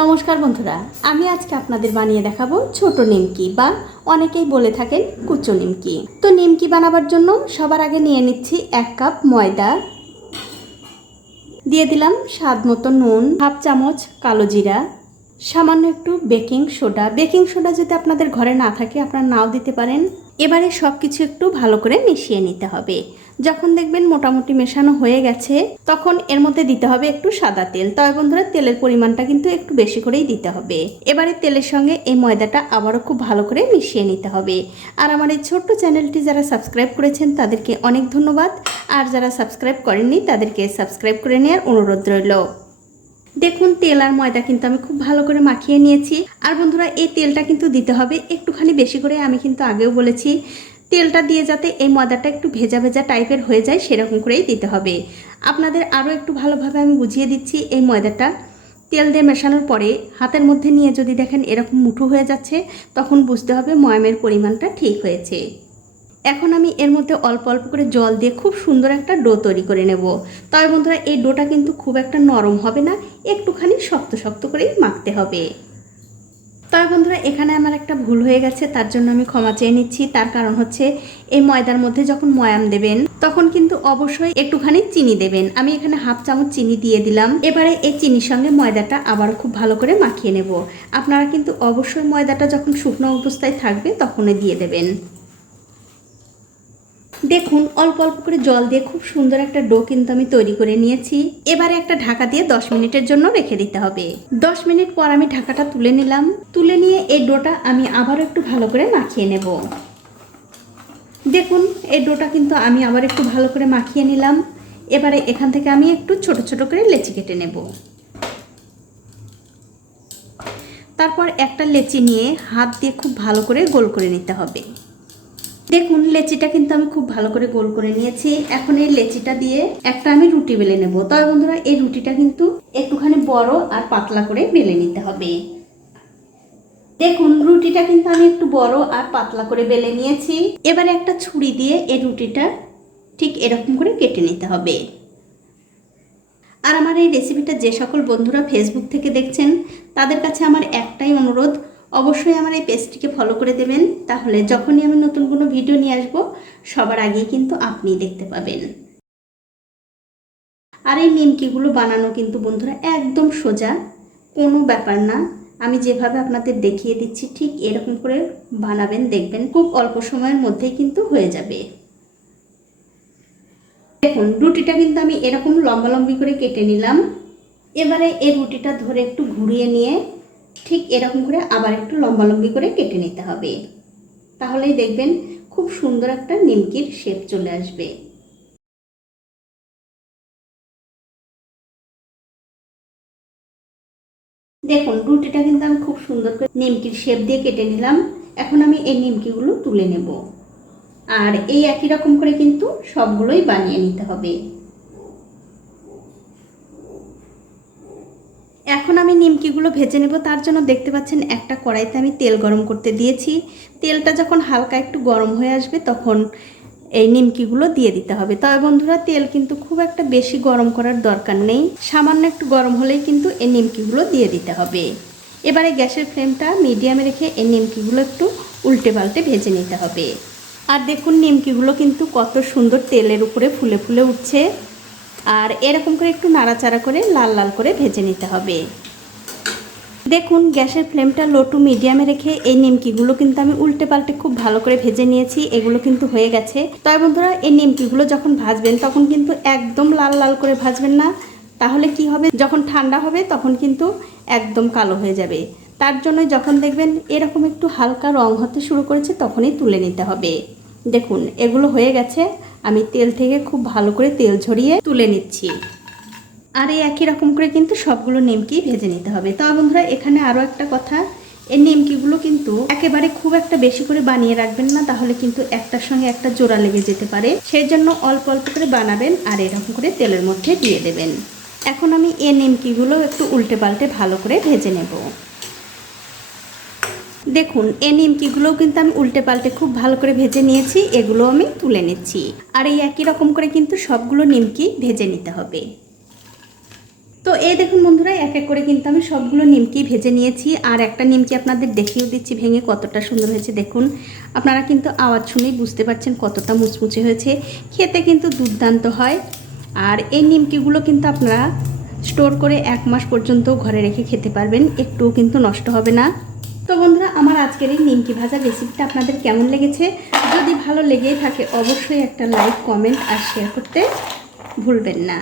নমস্কার বন্ধুরা, আমি আজকে আপনাদের বানিয়ে দেখাবো ছোট নিমকি বা অনেকেই বলে থাকেন কুচো নিমকি। তো নিমকি বানাবার জন্য সবার আগে নিয়ে নিচ্ছি এক কাপ ময়দা। দিয়ে দিলাম স্বাদ মতো নুন, হাফ চামচ কালো জিরা, সামান্য একটু বেকিং সোডা। বেকিং সোডা যদি আপনাদের ঘরে না থাকে, আপনারা নাও দিতে পারেন। এবারে সব কিছু একটু ভালো করে মিশিয়ে নিতে হবে। যখন দেখবেন মোটামুটি মেশানো হয়ে গেছে, তখন এর মধ্যে দিতে হবে একটু সাদা তেল। তবে বন্ধুরা, তেলের পরিমাণটা কিন্তু একটু বেশি করেই দিতে হবে। এবারে তেলের সঙ্গে এই ময়দাটা আবারও খুব ভালো করে মিশিয়ে নিতে হবে। আর আমার এই ছোট্ট চ্যানেলটি যারা সাবস্ক্রাইব করেছেন, তাদেরকে অনেক ধন্যবাদ। আর যারা সাবস্ক্রাইব করেননি, তাদেরকে সাবস্ক্রাইব করে নেওয়ার অনুরোধ রইল। দেখুন, তেল আর ময়দা কিন্তু আমি খুব ভালো করে মাখিয়ে নিয়েছি। আর বন্ধুরা, এই তেলটা কিন্তু দিতে হবে একটুখানি বেশি করে। আমি কিন্তু আগেও বলেছি, তেলটা দিয়ে যাতে এই ময়দাটা একটু ভেজা ভেজা টাইপের হয়ে যায়, সেরকম করেই দিতে হবে। আপনাদের আরও একটু ভালোভাবে আমি বুঝিয়ে দিচ্ছি এই ময়দাটা। তেল দিয়ে মেশানোর পরে হাতের মধ্যে নিয়ে যদি দেখেন এরকম মুঠো হয়ে যাচ্ছে, তখন বুঝতে হবে ময়ামের পরিমাণটা ঠিক হয়েছে। এখন আমি এর মধ্যে অল্প অল্প করে জল দিয়ে খুব সুন্দর একটা ডো তৈরি করে নেব। তবে বন্ধুরা, এই ডোটা কিন্তু খুব একটা নরম হবে না, একটুখানি শক্ত শক্ত করেই মাখতে হবে। তবে বন্ধুরা, এখানে আমার একটা ভুল হয়ে গেছে, তার জন্য আমি ক্ষমা চেয়ে নিচ্ছি। তার কারণ হচ্ছে, এই ময়দার মধ্যে যখন ময়াম দেবেন, তখন কিন্তু অবশ্যই একটুখানি চিনি দেবেন। আমি এখানে হাফ চামচ চিনি দিয়ে দিলাম। এবারে এই চিনির সঙ্গে ময়দাটা আবার খুব ভালো করে মাখিয়ে নেব। আপনারা কিন্তু অবশ্যই ময়দাটা যখন শুকনো অবস্থায় থাকবে, তখনই দিয়ে দেবেন। দেখুন, অল্প অল্প করে জল দিয়ে খুব সুন্দর একটা ডো কিন্তু আমি তৈরি করে নিয়েছি। এবারে একটা ঢাকা দিয়ে দশ মিনিটের জন্য রেখে দিতে হবে। দশ মিনিট পর আমি ঢাকাটা তুলে নিলাম। তুলে নিয়ে এই ডোটা আমি আবার একটু ভালো করে মাখিয়ে নেব। দেখুন, এই ডোটা কিন্তু আমি আবার একটু ভালো করে মাখিয়ে নিলাম। এবারে এখান থেকে আমি একটু ছোট ছোট করে লেচি কেটে নেব। তারপর একটা লেচি নিয়ে হাত দিয়ে খুব ভালো করে গোল করে নিতে হবে। দেখুন, লেচিটা কিন্তু আমি খুব ভালো করে গোল করে নিয়েছি। এখন এই লেচিটা দিয়ে একটা আমি রুটি বেলে নেব। তবে বন্ধুরা, এই রুটিটা কিন্তু একটুখানি বড় আর পাতলা করে বেলে নিতে হবে। দেখুন, রুটিটা কিন্তু আমি একটু বড় আর পাতলা করে বেলে নিয়েছি। এবারে একটা ছুরি দিয়ে এই রুটিটা ঠিক এরকম করে কেটে নিতে হবে। আর আমার এই রেসিপিটা যে সকল বন্ধুরা ফেসবুক থেকে দেখছেন, তাদের কাছে আমার একটাই অনুরোধ অবশ্যই আমার এই পেজটিকে ফলো করে দেবেন। তাহলে যখনই আমি নতুন কোনো ভিডিও নিয়ে আসব, সবার আগেই কিন্তু আপনিই দেখতে পাবেন। আর এই নিমকিগুলো বানানো কিন্তু বন্ধুরা একদম সোজা, কোনো ব্যাপার না। আমি যেভাবে আপনাদের দেখিয়ে দিচ্ছি, ঠিক এরকম করে বানাবেন, দেখবেন খুব অল্প সময়ের মধ্যেই কিন্তু হয়ে যাবে। দেখুন, রুটিটা কিন্তু আমি এরকম লম্বালম্বি করে কেটে নিলাম। এবারে এই রুটিটা ধরে একটু ঘুরিয়ে নিয়ে ঠিক এরকম করে আবার একটু লম্বালম্বি করে কেটে নিতে হবে। তাহলেই দেখবেন খুব সুন্দর একটা নিমকির শেপ চলে আসবে। দেখুন, রুটিটা কিন্তু আমি খুব সুন্দর করে নিমকির শেপ দিয়ে কেটে নিলাম। এখন আমি এই নিমকিগুলো তুলে নেব। আর এই একই রকম করে কিন্তু সবগুলোই বানিয়ে নিতে হবে। এখন আমি নিমকিগুলো ভেজে নেব, তার জন্য দেখতে পাচ্ছেন একটা কড়াইতে আমি তেল গরম করতে দিয়েছি। তেলটা যখন হালকা একটু গরম হয়ে আসবে তখন এই নিমকিগুলো দিয়ে দিতে হবে। তবে বন্ধুরা, তেল কিন্তু খুব একটা বেশি গরম করার দরকার নেই। সামান্য একটু গরম হলেই কিন্তু এই নিমকিগুলো দিয়ে দিতে হবে। এবারে গ্যাসের ফ্লেমটা মিডিয়ামে রেখে এই নিমকিগুলো একটু উল্টে পাল্টে ভেজে নিতে হবে। আর দেখুন, নিমকিগুলো কিন্তু কত সুন্দর তেলের উপরে ফুলে ফুলে উঠছে। আর এরকম করে একটু নাড়াচাড়া করে লাল লাল করে ভেজে নিতে হবে। দেখুন, গ্যাসের ফ্লেমটা লো টু মিডিয়ামে রেখে এই নিমকিগুলো কিন্তু আমি উল্টে পাল্টে খুব ভালো করে ভেজে নিয়েছি, এগুলো কিন্তু হয়ে গেছে। তবে বন্ধুরা, এই নিমকিগুলো যখন ভাজবেন তখন কিন্তু একদম লাল লাল করে ভাজবেন না। তাহলে কি হবে? যখন ঠান্ডা হবে তখন কিন্তু একদম কালো হয়ে যাবে। তার জন্য যখন দেখবেন এরকম একটু হালকা রং হতে শুরু করেছে তখনই তুলে নিতে হবে। দেখুন, এগুলো হয়ে গেছে। আমি তেল থেকে খুব ভালো করে তেল ঝরিয়ে তুলে নিচ্ছি। আর এই একই রকম করে কিন্তু সবগুলো নিমকি ভেজে নিতে হবে। তবে বন্ধুরা, এখানে আরও একটা কথা, এই নিমকিগুলো কিন্তু একেবারে খুব একটা বেশি করে বানিয়ে রাখবেন না, তাহলে কিন্তু একটার সঙ্গে একটা জোড়া লেগে যেতে পারে। সেই জন্য অল্প অল্প করে বানাবেন আর এরকম করে তেলের মধ্যে দিয়ে দেবেন। এখন আমি এই নিমকিগুলো একটু উল্টে পাল্টে ভালো করে ভেজে নেব। দেখুন, এই নিমকিগুলোও কিন্তু আমি উল্টে পাল্টে খুব ভালো করে ভেজে নিয়েছি এগুলো আমি তুলে নিচ্ছি। আর এই একই রকম করে কিন্তু সবগুলো নিমকি ভেজে নিতে হবে। তো এই দেখুন বন্ধুরা, এক এক করে কিন্তু আমি সবগুলো নিমকি ভেজে নিয়েছি, আর একটা নিমকি আপনাদের দেখিয়েও দিচ্ছি ভেঙে কতটা সুন্দর হয়েছে, দেখুন। আপনারা কিন্তু আওয়াজ শুনেই বুঝতে পারছেন কতটা মুচমুচে হয়েছে। খেতে কিন্তু দুর্দান্ত হয়, আর এই নিমকিগুলো কিন্তু আপনারা স্টোর করে এক মাস পর্যন্ত ঘরে রেখে খেতে পারবেন, একটুও কিন্তু নষ্ট হবে না। তো বন্ধুরা, আমার আজকের এই নিমকি ভাজার রেসিপিটা আপনাদের কেমন লেগেছে? যদি ভালো লেগেই থাকে, অবশ্যই একটা লাইক কমেন্ট আর শেয়ার করতে ভুলবেন না।